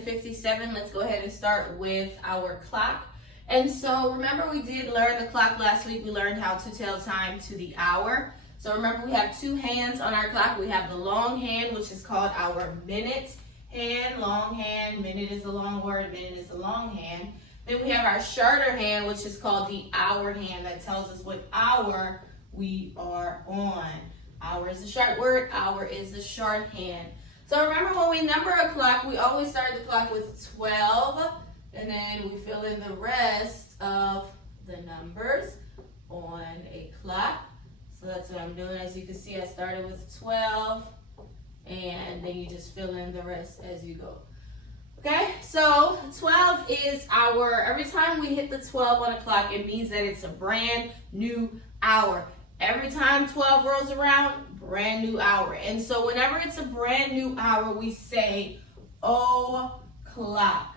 57. Let's go ahead and start with our clock. And so remember, we did learn the clock last week. We learned how to tell time to the hour. So remember, we have two hands on our clock. We have the long hand, which is called our minute hand, long hand. Minute is the long word, minute is the long hand. Then we have our shorter hand, which is called the hour hand. That tells us what hour we are on. Hour is the short word, hour is the short hand. So remember, when we number a clock, we always start the clock with 12, and then we fill in the rest of the numbers on a clock. So that's what I'm doing. As you can see, I started with 12, and then you just fill in the rest as you go. Okay, so 12 is every time we hit the 12 on a clock, it means that it's a brand new hour. Every time 12 rolls around, brand new hour. And so whenever it's a brand new hour, we say o'clock.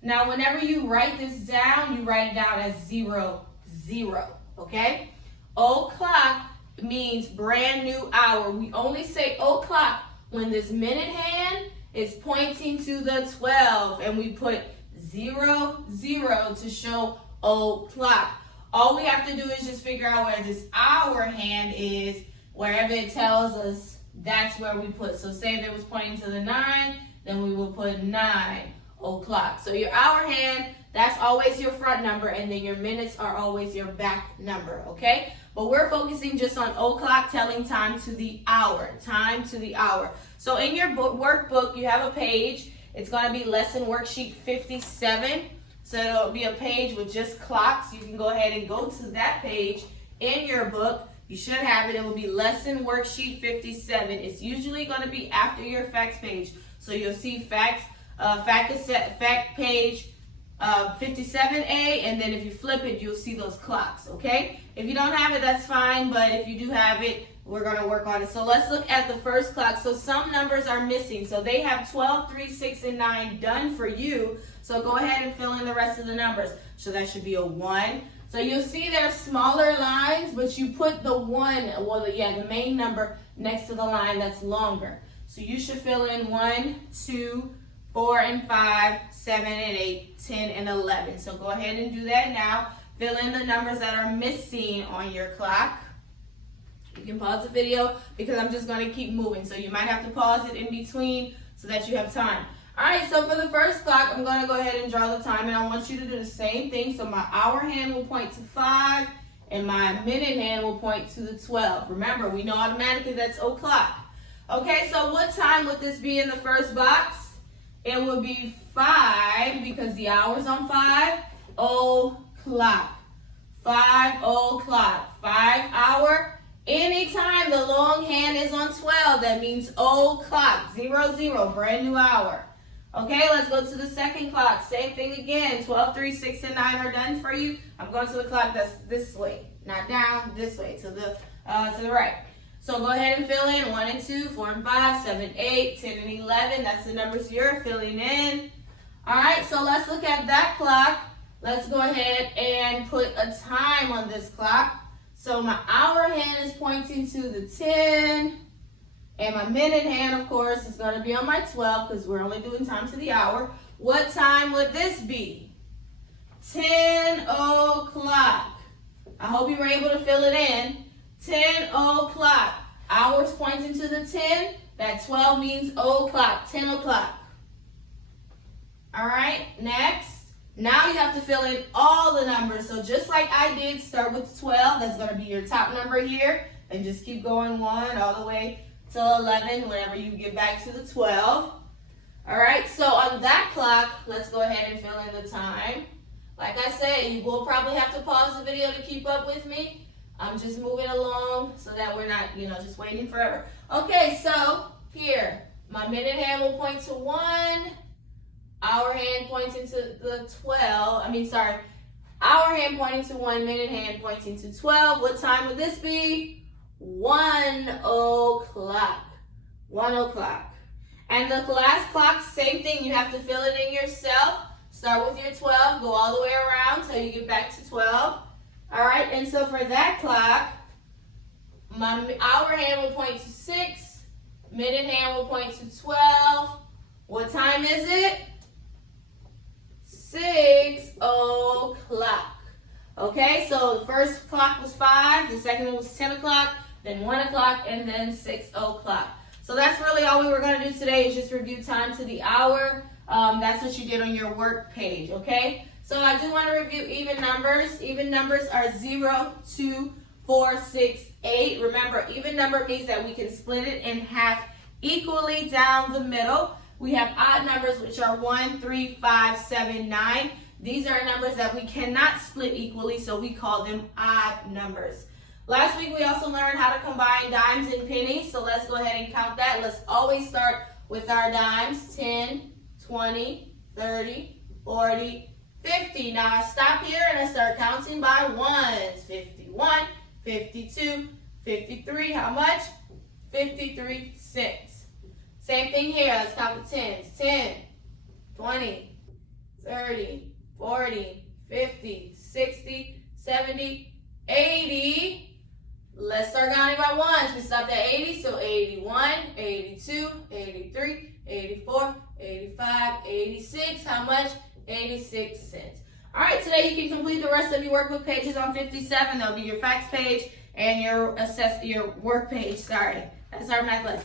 Now, whenever you write this down, you write it down as 00, okay? O'clock means brand new hour. We only say o'clock when this minute hand is pointing to the 12, and we put 00 to show o'clock. All we have to do is just figure out where this hour hand is. Wherever it tells us, that's where we put. So say if it was pointing to the 9, then we will put 9 o'clock. So your hour hand, that's always your front number, and then your minutes are always your back number, okay? But we're focusing just on o'clock, telling time to the hour, time to the hour. So in your workbook, you have a page. It's going to be lesson worksheet 57. So it'll be a page with just clocks. You can go ahead and go to that page in your book. You should have it. It will be lesson worksheet 57. It's usually going to be after your facts page. So you'll see fact page 57A, and then if you flip it, you'll see those clocks, okay? If you don't have it, that's fine, but if you do have it, we're going to work on it. So let's look at the first clock. So some numbers are missing. So they have 12, 3, 6, and 9 done for you. So go ahead and fill in the rest of the numbers. So that should be a 1. So you'll see there are smaller lines, but you put the 1, the main number next to the line that's longer. So you should fill in 1, 2, 4, and 5, 7, and 8, 10, and 11. So go ahead and do that now. Fill in the numbers that are missing on your clock. You can pause the video because I'm just going to keep moving. So you might have to pause it in between so that you have time. All right, so for the first clock, I'm going to go ahead and draw the time, and I want you to do the same thing. So my hour hand will point to 5, and my minute hand will point to the 12. Remember, we know automatically that's o'clock. Okay, so what time would this be in the first box? It would be 5 because the hour's on 5 o'clock. 5 o'clock. 5 hour. Anytime the long hand is on 12, that means o'clock. 00, brand new hour. Okay, let's go to the second clock. Same thing again. 12, 3, 6, and 9 are done for you. I'm going to the clock that's this way, not down, this way, to the right. So go ahead and fill in 1 and 2, 4 and 5, 7, 8, 10, and 11. That's the numbers you're filling in. All right, so let's look at that clock. Let's go ahead and put a time on this clock. So my hour hand is pointing to the 10. And my minute hand, of course, is going to be on my 12 because we're only doing time to the hour. What time would this be? 10 o'clock. I hope you were able to fill it in. 10 o'clock. Hours pointing to the 10. That 12 means o'clock. 10 o'clock. All right, next. Now you have to fill in all the numbers. So just like I did, start with 12. That's going to be your top number here. And just keep going 1 all the way till 11 whenever you get back to the 12. All right, so on that clock, let's go ahead and fill in the time. Like I said, you will probably have to pause the video to keep up with me. I'm just moving along so that we're not, just waiting forever. Okay, so here, my minute hand will point to 1. Hour hand pointing to the 12. Hour hand pointing to 1, minute hand pointing to 12. What time would this be? 1 o'clock. 1 o'clock. And the last clock, same thing. You have to fill it in yourself. Start with your 12. Go all the way around till you get back to 12. All right, and so for that clock, my hour hand will point to 6. Minute hand will point to 12. What time is it? Okay, so the first clock was 5, the second one was 10 o'clock, then 1 o'clock, and then 6 o'clock. So that's really all we were going to do today is just review time to the hour. That's what you did on your work page, okay? So I do want to review even numbers. Even numbers are 0, 2, 4, 6, 8. Remember, even number means that we can split it in half equally down the middle. We have odd numbers, which are 1, 3, 5, 7, 9. These are numbers that we cannot split equally, so we call them odd numbers. Last week, we also learned how to combine dimes and pennies, so let's go ahead and count that. Let's always start with our dimes, 10, 20, 30, 40, 50. Now I stop here and I start counting by ones. 51, 52, 53. How much? 53 cents. Same thing here. Let's count the tens. 10, 20, 30, 40, 50, 60, 70, 80. Let's start counting by ones. We stopped at 80, so 81, 82, 83, 84, 85, 86. How much? 86 cents. All right, today you can complete the rest of your workbook pages on 57. That'll be your facts page and your work page. Sorry, that's our math lesson.